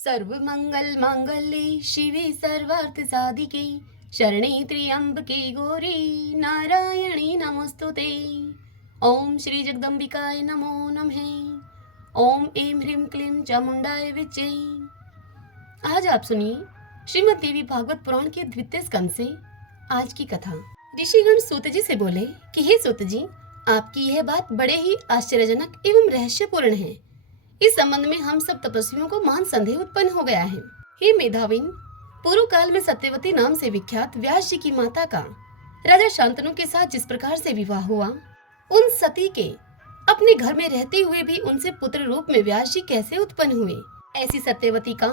सर्वमंगल मांगल्ये शिवे सर्वार्थ साधिके शरणे त्र्यंबके गौरी नारायणी नमोस्तुते। ओम श्री जगदम्बिकाय नमो नमः। ओम ऐं ह्रीं क्लीं चामुंडाय विचे। आज आप सुनिए श्रीमद् देवी भागवत पुराण के द्वितीय स्कंद से आज की कथा। ऋषिगण सूत जी से बोले कि हे सूत जी, आपकी यह बात बड़े ही आश्चर्यजनक एवं रहस्यपूर्ण है। इस संबंध में हम सब तपस्वियों को महान संदेह उत्पन्न हो गया है। हे मेधाविन, पूर्व काल में सत्यवती नाम से विख्यात व्यास जी की माता का राजा शांतनु के साथ जिस प्रकार से विवाह हुआ, उन सती के अपने घर में रहते हुए भी उनसे पुत्र रूप में व्यास जी कैसे उत्पन्न हुए, ऐसी सत्यवती का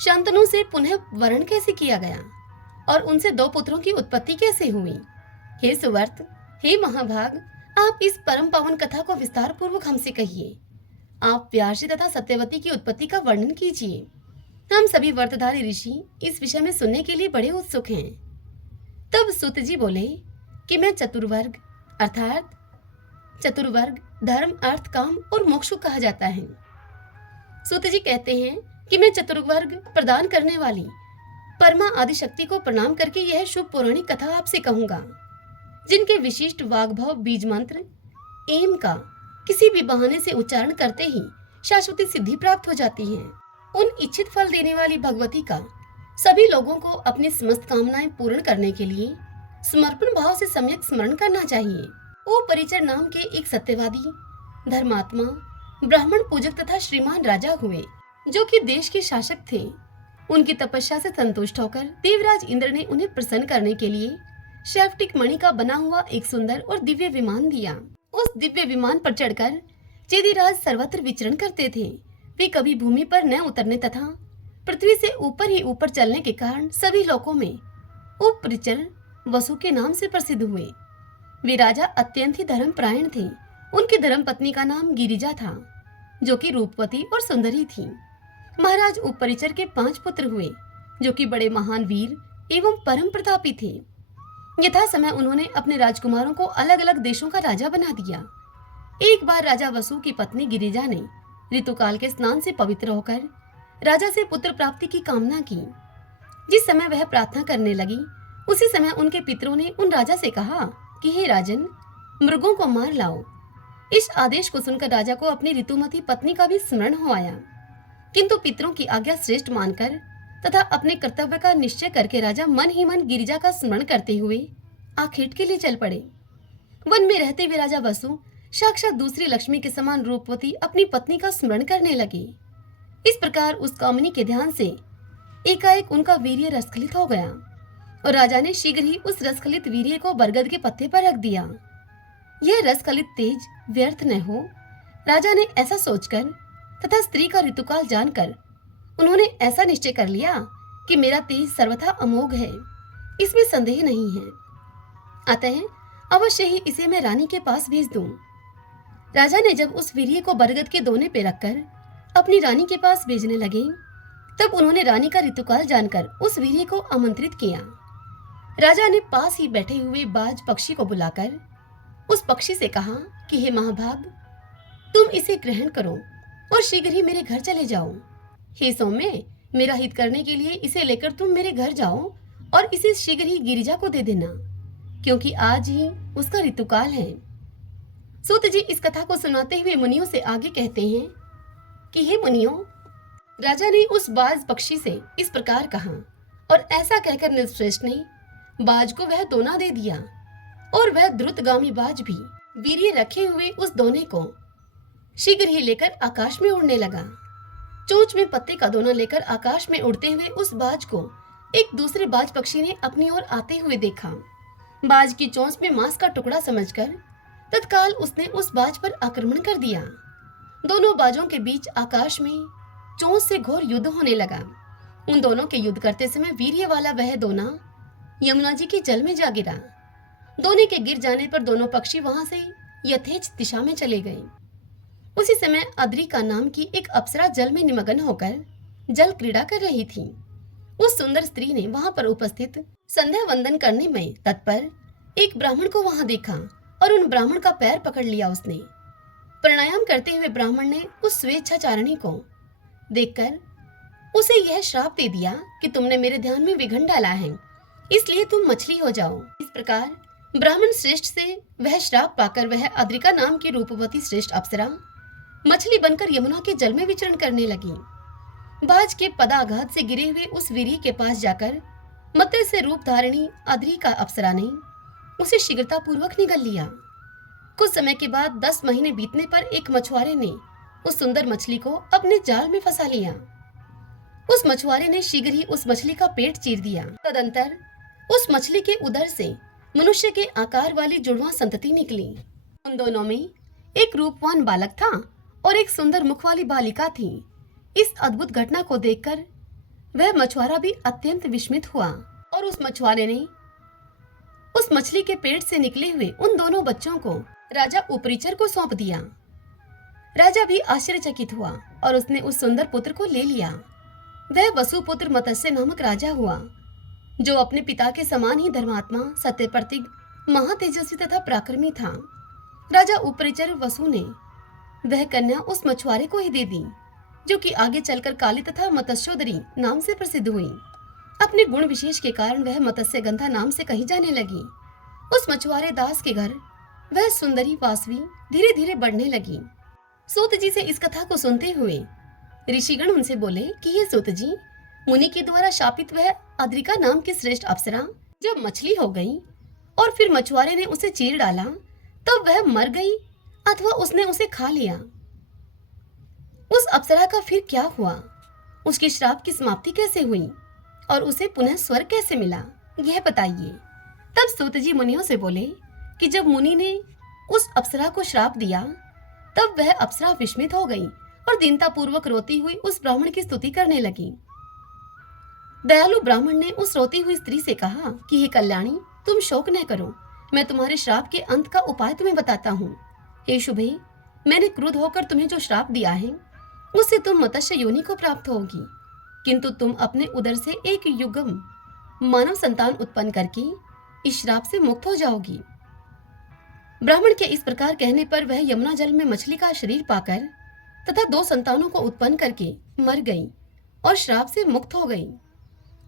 शांतनु से पुनः वरण कैसे किया गया और उनसे 2 पुत्रों की उत्पत्ति कैसे हुई। हे सुवर्त, हे महाभाग, आप इस परम पावन कथा को विस्तार पूर्वक हमसे कहिए। आप व्यास जी तथा सत्यवती की उत्पत्ति का वर्णन कीजिए। हम सभी व्रतधारी ऋषि इस विषय में सुनने के लिए बड़े उत्सुक हैं। तब सूत जी बोले कि मैं चतुर्वर्ग अर्थात चतुर्वर्ग धर्म, अर्थ, काम और मोक्ष कहा जाता है। सूत जी कहते हैं कि मैं चतुर्वर्ग प्रदान करने वाली परमा आदि शक्ति को प्रणाम करके यह शुभ पौराणिक कथा आपसे कहूंगा, जिनके विशिष्ट वाग्भव बीज मंत्र एम का किसी भी बहाने से उच्चारण करते ही शाश्वती सिद्धि प्राप्त हो जाती है। उन इच्छित फल देने वाली भगवती का सभी लोगों को अपनी समस्त कामनाएं पूर्ण करने के लिए समर्पण भाव से सम्यक स्मरण करना चाहिए। वो परिचर नाम के एक सत्यवादी धर्मात्मा ब्राह्मण पूजक तथा श्रीमान राजा हुए, जो कि देश के शासक थे। उनकी तपस्या से संतुष्ट होकर देवराज इंद्र ने उन्हें प्रसन्न करने के लिए शैफ्टिक मणि का बना हुआ एक सुंदर और दिव्य विमान दिया। उस दिव्य विमान पर चढ़कर चेदीराज सर्वत्र विचरण करते थे। वे कभी भूमि पर न उतरने तथा पृथ्वी से ऊपर ही ऊपर चलने के कारण सभी लोकों में उपरिचर वसु के नाम से प्रसिद्ध हुए। वे राजा अत्यंत ही धर्मपरायण थे। उनकी धर्मपत्नी का नाम गिरिजा था, जो कि रूपवती और सुंदरी थी। महाराज उपरिचर के 5 पुत्र हुए, जो कि बड़े महान वीर एवं परम प्रतापी थे। यथा समय उन्होंने अपने राजकुमारों को अलग अलग देशों का राजा बना दिया। एक बार राजा वसु की पत्नी गिरिजा ने ऋतुकाल के स्नान से पवित्र होकर राजा से पुत्र प्राप्ति की कामना की। जिस समय वह प्रार्थना करने लगी, उसी समय उनके पितरों ने उन राजा से कहा कि हे राजन, मृगों को मार लाओ। इस आदेश को सुनकर राजा को अपनी ऋतुमती पत्नी का भी स्मरण हो आया, किंतु पितरों की आज्ञा श्रेष्ठ मानकर तथा अपने कर्तव्य का निश्चय करके राजा मन ही मन गिरिजा का स्मरण करते हुए आखेट के लिए चल पड़े। वन में रहते हुए राजा वसु साक्षात दूसरी लक्ष्मी के समान रूपवती अपनी पत्नी का स्मरण करने लगे। इस प्रकार उस कामिनी के ध्यान से एकाएक उनका वीर्य रसखलित हो गया और राजा ने शीघ्र ही उस रसखलित वीर्य को बरगद के पत्ते पर रख दिया। यह रसखलित तेज व्यर्थ न हो, राजा ने ऐसा सोचकर तथा स्त्री का ऋतुकाल जानकर उन्होंने ऐसा निश्चय कर लिया कि मेरा तेज सर्वथा अमोघ है, इसमें संदेह नहीं है। अतः अवश्य ही इसे मैं रानी के पास भेज दूं। राजा ने जब उस वीर्य को बरगद के दोने पे रखकर अपनी रानी के पास भेजने लगे, तब उन्होंने रानी का ऋतुकाल जानकर उस वीर्य को आमंत्रित किया। राजा ने पास ही बैठे हुए बाज पक्षी को बुलाकर उस पक्षी से कहा कि हे महाभाग, तुम इसे ग्रहण करो और शीघ्र ही मेरे घर चले जाओ। हे सौम्य, मेरा हित करने के लिए इसे लेकर तुम मेरे घर जाओ और इसे शीघ्र ही गिरिजा को दे देना, क्योंकि आज ही उसका ऋतुकाल है। सूत जी इस कथा को सुनाते हुए मुनियों से आगे कहते हैं कि हे मुनियों, राजा ने उस बाज पक्षी से इस प्रकार कहा और ऐसा कहकर नृपश्रेष्ठ ने बाज को वह दोना दे दिया और वह द्रुतगामी बाज भी वीर्य रखे हुए उस दोने को शीघ्र ही लेकर आकाश में उड़ने लगा। चोंच में पत्ते का दोना लेकर आकाश में उड़ते हुए उस बाज को एक दूसरे बाज पक्षी ने अपनी ओर आते हुए देखा। बाज की चोंच में मांस का टुकड़ा समझकर तत्काल उसने उस बाज पर आक्रमण कर दिया। दोनों बाजों के बीच आकाश में चोंच से घोर युद्ध होने लगा। उन दोनों के युद्ध करते समय वीर्य वाला वह दोना यमुना जी के जल में जा गिरा। दोने के गिर जाने पर दोनों पक्षी वहां से यथेच दिशा में चले गए। उसी समय अद्रिका नाम की एक अप्सरा जल में निमग्न होकर जल क्रीड़ा कर रही थी। उस सुंदर स्त्री ने वहां पर उपस्थित संध्या वंदन करने में तत्पर एक ब्राह्मण को वहां देखा और उन ब्राह्मण का पैर पकड़ लिया। उसने प्राणायाम करते हुए ब्राह्मण ने उस स्वेच्छाचारिणी को देखकर उसे यह श्राप दे दिया कि तुमने मेरे ध्यान में विघन डाला है, इसलिए तुम मछली हो जाओ। इस प्रकार ब्राह्मण श्रेष्ठ से वह श्राप पाकर वह अद्रिका नाम की रूपवती श्रेष्ठ अप्सरा मछली बनकर यमुना के जल में विचरण करने लगी। बाज के पदाघात से गिरे हुए उस वीरी के पास जाकर मत्स्य से रूप धारिणी अद्रिका अप्सरा ने उसे शीघ्रता पूर्वक निगल लिया। कुछ समय के बाद 10 महीने बीतने पर एक मछुआरे ने उस सुंदर मछली को अपने जाल में फंसा लिया। उस मछुआरे ने शीघ्र ही उस मछली का पेट चीर दिया। तदंतर उस मछली के उदर से मनुष्य के आकार वाली जुड़वा संतति निकली। उन दोनों में एक रूपवान बालक था और एक सुंदर मुख वाली बालिका थी। इस अद्भुत घटना को देखकर वह मछुआरा भी अत्यंत विस्मित हुआ और उस मछुआरे ने उस मछली के पेट से निकले हुए उन दोनों बच्चों को राजा उपरिचर को सौंप दिया। राजा भी आश्चर्यचकित हुआ और उसने उस सुंदर पुत्र को ले लिया। वह वसुपुत्र मत्स्य नामक राजा हुआ, जो अपने पिता के समान ही धर्मात्मा, सत्यप्रतिज्ञ, महातेजस्वी तथा पराक्रमी था। राजा उपरिचर वसु ने वह कन्या उस मछुआरे को ही दे दी, जो कि आगे चलकर काली तथा मत्स्योदरी नाम से प्रसिद्ध हुई। अपने गुण विशेष के कारण वह मत्स्यगंधा नाम से कही जाने लगी। उस मछुआरे दास के घर वह सुंदरी वासवी धीरे धीरे बढ़ने लगी। सूत जी से इस कथा को सुनते हुए ऋषिगण उनसे बोले कि ये सूत जी, मुनि के द्वारा शापित वह अद्रिका नाम की श्रेष्ठ अप्सरा जब मछली हो गई और फिर मछुआरे ने उसे चीर डाला, तब वह मर गई अथवा उसने उसे खा लिया। उस अप्सरा का फिर क्या हुआ? उसके श्राप की समाप्ति कैसे हुई और उसे पुनः स्वर्ग कैसे मिला, यह बताइए। तब सूत जी मुनियों से बोले कि जब मुनि ने उस अप्सरा को श्राप दिया, तब वह अप्सरा विस्मित हो गई और दीनता पूर्वक रोती हुई उस ब्राह्मण की स्तुति करने लगी। दयालु ब्राह्मण ने उस रोती हुई स्त्री से कहा कि हे कल्याणी, तुम शोक न करो, मैं तुम्हारे श्राप के अंत का उपाय तुम्हें बताता हूँ। हे शुभे, मैंने क्रुद्ध होकर तुम्हें जो श्राप दिया है, उससे तुम मत्स्य योनि को प्राप्त होगी, किंतु तुम अपने उदर से एक युगम मानव संतान उत्पन्न करके इस श्राप से मुक्त हो जाओगी। ब्राह्मण के इस प्रकार कहने पर वह यमुना जल में मछली का शरीर पाकर तथा 2 संतानों को उत्पन्न करके मर गई और श्राप से मुक्त हो गई।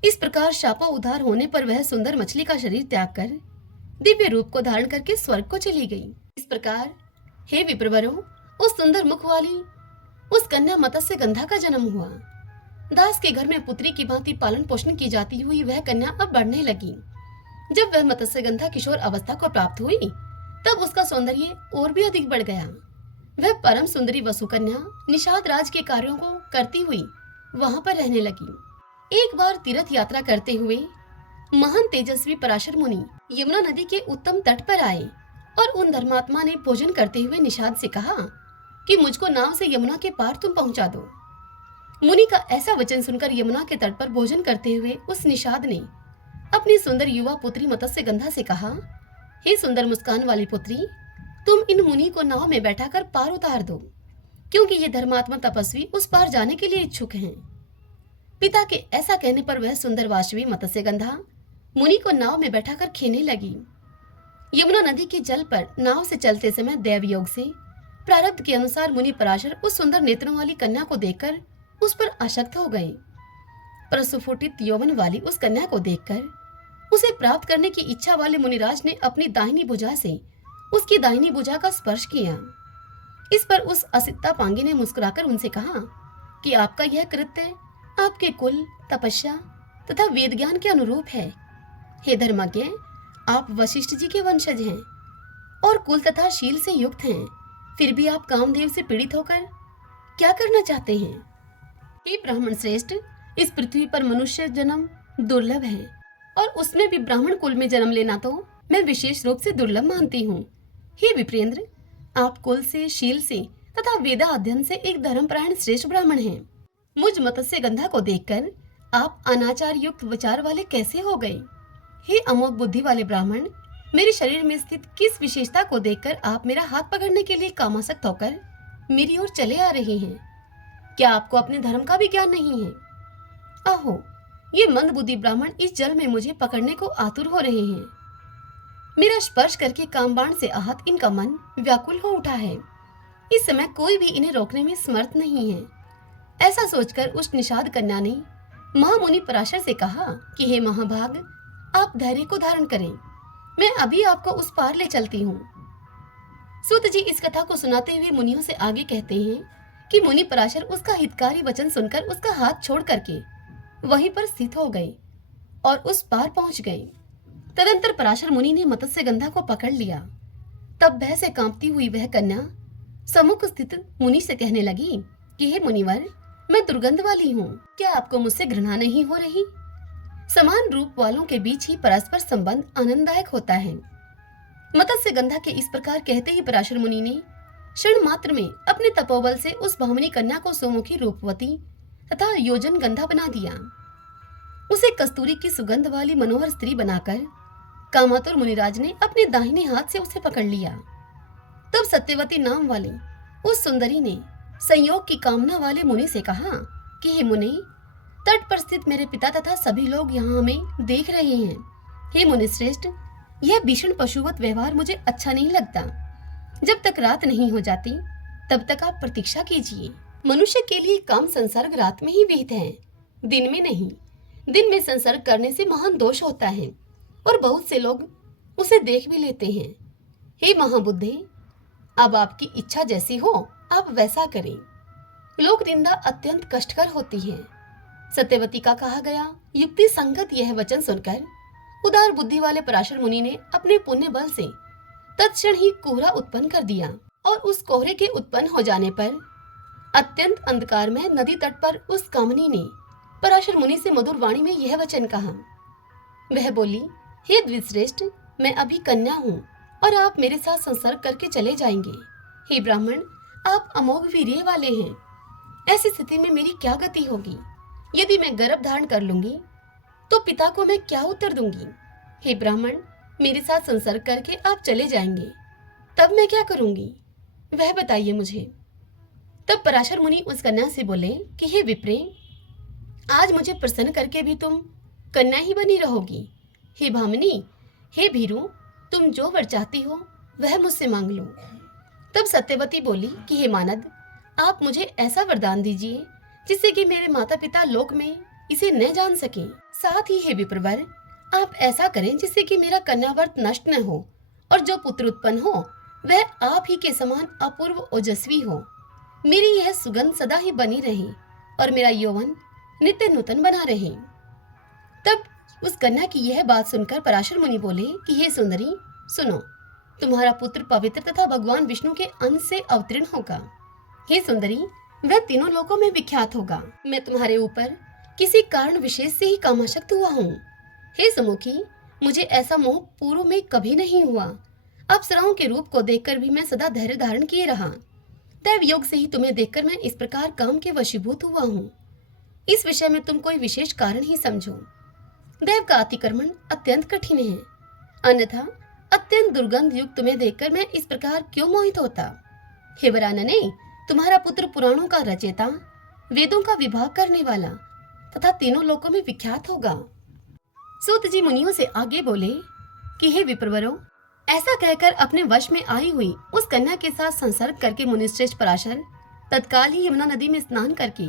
इस प्रकार शापो उद्धार होने पर वह सुंदर मछली का शरीर त्याग कर दिव्य रूप को धारण करके स्वर्ग को चली गई। इस प्रकार हे विप्रवरों, उस सुंदर मुख वाली उस कन्या मत्स्यगंधा का जन्म हुआ। दास के घर में पुत्री की भांति पालन पोषण की जाती हुई वह कन्या अब बढ़ने लगी। जब वह मत्स्यगंधा किशोर अवस्था को प्राप्त हुई, तब उसका सौंदर्य और भी अधिक बढ़ गया। वह परम सुंदरी वसुकन्या निषाद राज के कार्यों को करती हुई वहां पर रहने लगी। एक बार तीर्थ यात्रा करते हुए महान तेजस्वी पराशर मुनि यमुना नदी के उत्तम तट पर आए और उन धर्मात्मा ने भोजन करते हुए निषाद से कहा कि मुझको नाव से यमुना के पार तुम पहुंचा दो। मुनि का ऐसा वचन सुनकर यमुना के तट पर भोजन करते हुए उस निषाद ने अपनी सुंदर युवा पुत्री मत्स्यगंधा से कहा, हे सुंदर मुस्कान वाली पुत्री, तुम इन मुनि को नाव में बैठाकर पार उतार दो, क्योंकि ये धर्मात्मा तपस्वी उस पार जाने के लिए इच्छुक हैं। पिता के ऐसा कहने पर वह सुंदर वासवी मत्स्यगंधा मुनि को नाव में बैठाकर खेने लगी। यमुना नदी के जल पर नाव से चलते समय दैव योग से प्रारब्ध के अनुसार मुनि पराशर उस सुंदर नेत्रों वाली कन्या को देखकर उस पर आसक्त हो गए। प्रस्फुटित यौवन वाली उस कन्या को देखकर उसे प्राप्त करने की इच्छा वाले मुनिराज ने अपनी दाहिनी भुजा से उसकी दाहिनी भुजा का स्पर्श किया। इस पर उस असिता पांगे ने मुस्कुराकर उनसे कहा कि आपका यह कृत्य आपके कुल, तपस्या तथा वेद ज्ञान के अनुरूप है। हे धर्मज्ञ, आप वशिष्ठ जी के वंशज हैं और कुल तथा शील से युक्त हैं, फिर भी आप कामदेव से पीड़ित होकर क्या करना चाहते हैं? हे ब्राह्मण श्रेष्ठ, इस पृथ्वी पर मनुष्य जन्म दुर्लभ है और उसमें भी ब्राह्मण कुल में जन्म लेना तो मैं विशेष रूप से दुर्लभ मानती हूँ। हे विप्रेंद्र, आप कुल से, शील से तथा वेदा अध्ययन से एक धर्मपरायण श्रेष्ठ ब्राह्मण हैं। मुझ मत्स्यगंधा को देखकर आप अनाचार युक्त विचार वाले कैसे हो गए? हे अमोघ बुद्धि वाले ब्राह्मण, मेरे शरीर में स्थित किस विशेषता को देखकर आप मेरा हाथ पकड़ने के लिए कामासक्त होकर मेरी ओर चले आ रहे हैं? क्या आपको अपने धर्म का भी ज्ञान नहीं है? आहो, ये मंद बुद्धि ब्राह्मण इस जल में मुझे पकड़ने को आतुर हो रहे हैं। मेरा स्पर्श करके कामबाण से आहत इनका मन व्याकुल हो उठा है। इस समय कोई भी इन्हें रोकने में समर्थ नहीं है। ऐसा सोचकर उस निषाद कन्या ने महामुनि पराशर से कहा कि हे महाभाग, आप धैर्य को धारण करें, मैं अभी आपको उस पार ले चलती हूँ। सूत जी इस कथा को सुनाते हुए मुनियों से आगे कहते हैं कि मुनि पराशर उसका हितकारी वचन सुनकर उसका हाथ छोड़ करके वहीं पर स्थित हो गए और उस पार पहुंच गए। तदंतर पराशर मुनि ने मत्स्यगंधा को पकड़ लिया। तब भय से कांपती हुई वह कन्या सम्मुख स्थित मुनि से कहने लगी कि हे मुनिवर, मैं दुर्गंध वाली हूँ, क्या आपको मुझसे घृणा नहीं हो रही? समान रूप वालों के बीच ही परस्पर संबंध आनंददायक होता है। मत्स्यगंधा के इस प्रकार कहते ही पराशर मुनि ने क्षण मात्र में अपने तपोबल से उस भामिनी कन्या को सुमुखी रूपवती तथा योजन गंधा बना दिया। उसे कस्तूरी की सुगंध वाली मनोहर स्त्री बनाकर कामातुर मुनिराज ने अपने दाहिने हाथ से उसे पकड़ लिया। तब सत्यवती नाम वाली उस सुंदरी ने संयोग की कामना वाले मुनि से कहा कि हे मुनि, तट पर स्थित मेरे पिता तथा सभी लोग यहाँ हमें देख रहे हैं। हे मुनि श्रेष्ठ, यह भीषण पशुवत व्यवहार मुझे अच्छा नहीं लगता। जब तक रात नहीं हो जाती तब तक आप प्रतीक्षा कीजिए। मनुष्य के लिए काम संसर्ग रात में ही विहित है, दिन में नहीं। दिन में संसर्ग करने से महान दोष होता है और बहुत से लोग उसे देख भी लेते हैं। हे महाबुद्धे, अब आपकी इच्छा जैसी हो आप वैसा करें। लोक निंदा अत्यंत कष्टकर होती है। सत्यवती का कहा गया युक्ति संगत यह वचन सुनकर उदार बुद्धि वाले पराशर मुनि ने अपने पुण्य बल से तत्क्षण ही कोहरा उत्पन्न कर दिया और उस कोहरे के उत्पन्न हो जाने पर अत्यंत अंधकार में नदी तट पर उस कामनी ने पराशर मुनि से मधुर वाणी में यह वचन कहा। वह बोली, हे द्विश्रेष्ठ, मैं अभी कन्या हूँ और आप मेरे साथ संसर्ग करके चले जाएंगे। हे ब्राह्मण, आप अमोघ वीर्य वाले हैं। ऐसी स्थिति में मेरी क्या गति होगी? यदि मैं गर्भ धारण कर लूंगी तो पिता को मैं क्या उत्तर दूंगी? हे ब्राह्मण, मेरे साथ संसर्ग करके आप चले जाएंगे, तब मैं क्या करूंगी, वह बताइए मुझे। तब पराशर मुनि उस कन्या से बोले कि हे विप्रे, आज मुझे प्रसन्न करके भी तुम कन्या ही बनी रहोगी। हे भामिनी, हे भीरू, तुम जो वर चाहती हो वह मुझसे मांग लो। तब सत्यवती बोली कि हे मानद, आप मुझे ऐसा वरदान दीजिए जिससे कि मेरे माता पिता लोक में इसे न जान सके। साथ ही हे विप्रवर, आप ऐसा करें जिससे कि मेरा कन्याव्रत नष्ट न हो और जो पुत्र उत्पन्न हो वह आप ही के समान अपूर्व ओजस्वी हो। मेरी यह सुगंध सदा ही बनी रहे और मेरा यौवन नित्य नूतन बना रहे। तब उस कन्या की यह बात सुनकर पराशर मुनि बोले कि हे सुंदरी, सुनो, तुम्हारा पुत्र पवित्र तथा भगवान विष्णु के अंश से अवतीर्ण होगा। हे सुंदरी, वह तीनों लोकों में विख्यात होगा। मैं तुम्हारे ऊपर किसी कारण विशेष से ही कामासक्त हुआ हूँ। हे सुमुखी, मुझे ऐसा मोह पूर्व में कभी नहीं हुआ। अप्सराओं के रूप को देखकर भी मैं सदा धैर्य धारण किए रहा। दैव योग से ही तुम्हें देखकर मैं इस प्रकार काम के वशीभूत हुआ हूँ। इस विषय में तुम कोई विशेष कारण ही समझो। दैव का अतिक्रमण अत्यंत कठिन है, अन्यथा अत्यंत दुर्गंध युक्त तुम्हें देखकर मैं इस प्रकार क्यों मोहित होता। हे वरानने, तुम्हारा पुत्र पुराणों का रचेता, वेदों का विभाग करने वाला तथा तीनों लोकों में विख्यात होगा। सूत जी मुनियों से आगे बोले कि हे विप्रवरों, ऐसा कहकर अपने वश में आई हुई उस कन्या के साथ संसर्ग करके मुनिश्रेष्ठ पराशर तत्काल ही यमुना नदी में स्नान करके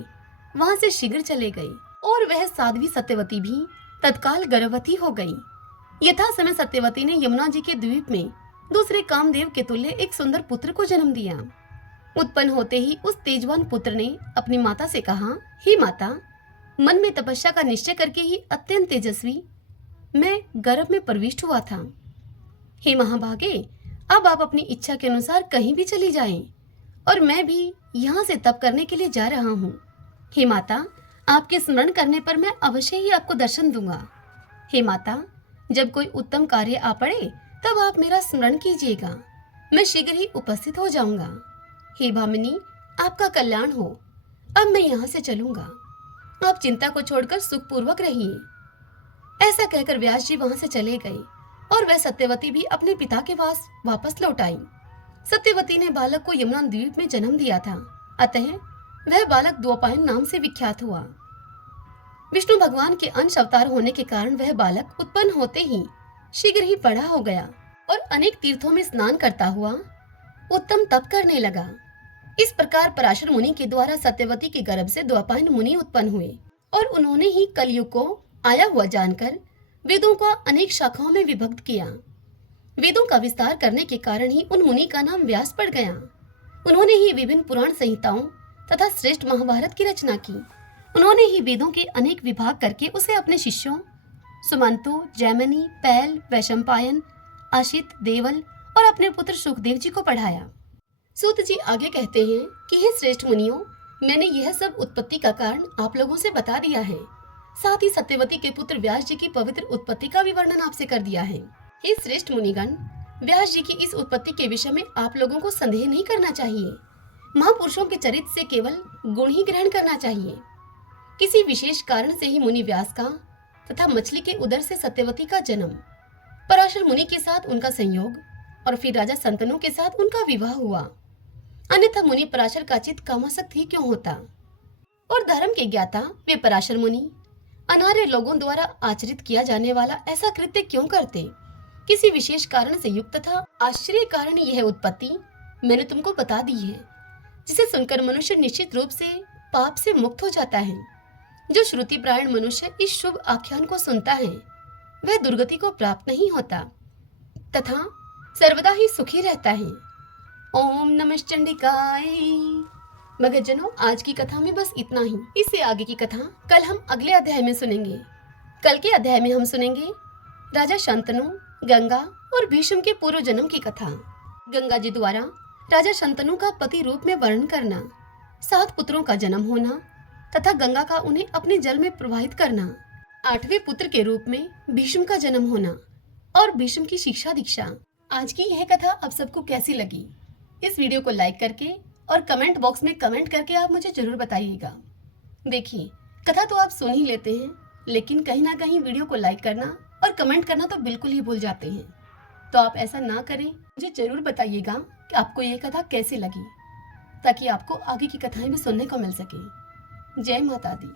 वहां से शीघ्र चले गए और वह साध्वी सत्यवती भी तत्काल गर्भवती हो गई। यथा समय सत्यवती ने यमुना जी के द्वीप में दूसरे कामदेव के तुल्य एक सुंदर पुत्र को जन्म दिया। उत्पन्न होते ही उस तेजवान पुत्र ने अपनी माता से कहा, हे माता, मन में तपस्या का निश्चय करके ही अत्यंत तेजस्वी मैं गर्भ में प्रविष्ट हुआ था। हे महाभागे, अब आप अपनी इच्छा के अनुसार कहीं भी चली जाएं और मैं भी यहाँ से तप करने के लिए जा रहा हूँ। हे माता, आपके स्मरण करने पर मैं अवश्य ही आपको दर्शन दूंगा। हे माता, जब कोई उत्तम कार्य आ पड़े तब आप मेरा स्मरण कीजिएगा, मैं शीघ्र ही उपस्थित हो जाऊंगा। हे भामिनी, आपका कल्याण हो। अब मैं यहाँ से चलूंगा, आप चिंता को छोड़कर सुखपूर्वक रहिए। ऐसा कहकर व्यास जी वहां से चले गए और वह सत्यवती भी अपने पिता के पास वापस लौट आई। सत्यवती ने बालक को यमुना द्वीप में जन्म दिया था, अतः वह बालक द्वौपायन नाम से विख्यात हुआ। विष्णु भगवान के अंश अवतार होने के कारण वह बालक उत्पन्न होते ही शीघ्र ही बड़ा हो गया और अनेक तीर्थों में स्नान करता हुआ उत्तम तप करने लगा। इस प्रकार पराशर मुनि के द्वारा सत्यवती के गर्भ से द्वापायन मुनि उत्पन्न हुए और उन्होंने ही कलयुग को आया हुआ जानकर वेदों को अनेक शाखाओं में विभक्त किया। वेदों का विस्तार करने के कारण ही उन मुनि का नाम व्यास पड़ गया। उन्होंने ही विभिन्न पुराण संहिताओं तथा श्रेष्ठ महाभारत की रचना की। उन्होंने ही वेदों के अनेक विभाग करके उसे अपने शिष्यों सुमंतु, जैमिनी, पैल, वैशंपायन, अशित, देवल और अपने पुत्र सुखदेव जी को पढ़ाया। सूत जी आगे कहते हैं कि हे श्रेष्ठ मुनियों, मैंने यह सब उत्पत्ति का कारण आप लोगों से बता दिया है। साथ ही सत्यवती के पुत्र व्यास जी की पवित्र उत्पत्ति का भी वर्णन आपसे कर दिया है। हे श्रेष्ठ मुनिगण, व्यास जी की इस उत्पत्ति के विषय में आप लोगों को संदेह नहीं करना चाहिए। महापुरुषों के चरित्र से केवल गुण ही ग्रहण करना चाहिए। किसी विशेष कारण से ही मुनि व्यास का तथा मछली के उदर से सत्यवती का जन्म, पराशर मुनि के साथ उनका संयोग और फिर राजा संतनु के साथ उनका विवाह हुआ। अन्यथा मुनि पराशर का चित्त कामासक्त ही क्यों होता? और धर्म के ज्ञाता वे पराशर मुनि अनार्य लोगों द्वारा आचरित किया जाने वाला ऐसा कृत्य क्यों करते? किसी विशेष कारण से युक्त था आश्चर्य कारण यह उत्पत्ति मैंने तुमको बता दी है, जिसे सुनकर मनुष्य निश्चित रूप से पाप से मुक्त हो जाता है। जो श्रुति प्रायण मनुष्य इस शुभ आख्यान को सुनता है वह दुर्गति को प्राप्त नहीं होता तथा सर्वदा ही सुखी रहता है। ओम नमः चंडिकाय। भक्तजनों, आज की कथा में बस इतना ही। इससे आगे की कथा कल हम अगले अध्याय में सुनेंगे। कल के अध्याय में हम सुनेंगे राजा शंतनु, गंगा और भीष्म के पूर्व जन्म की कथा। गंगा जी द्वारा राजा शंतनु का पति रूप में वर्णन करना, 7 पुत्रों का जन्म होना तथा गंगा का उन्हें अपने जल में प्रवाहित करना, 8वें पुत्र के रूप में भीष्म का जन्म होना और भीष्म की शिक्षा दीक्षा। आज की यह कथा आप सबको कैसी लगी? इस वीडियो को लाइक करके और कमेंट बॉक्स में कमेंट करके आप मुझे जरूर बताइएगा। देखिए, कथा तो आप सुन ही लेते हैं, लेकिन कहीं ना कहीं वीडियो को लाइक करना और कमेंट करना तो बिल्कुल ही भूल जाते हैं। तो आप ऐसा ना करें, मुझे जरूर बताइएगा कि आपको ये कथा कैसी लगी, ताकि आपको आगे की कथाएं भी सुनने को मिल सके। जय माता दी।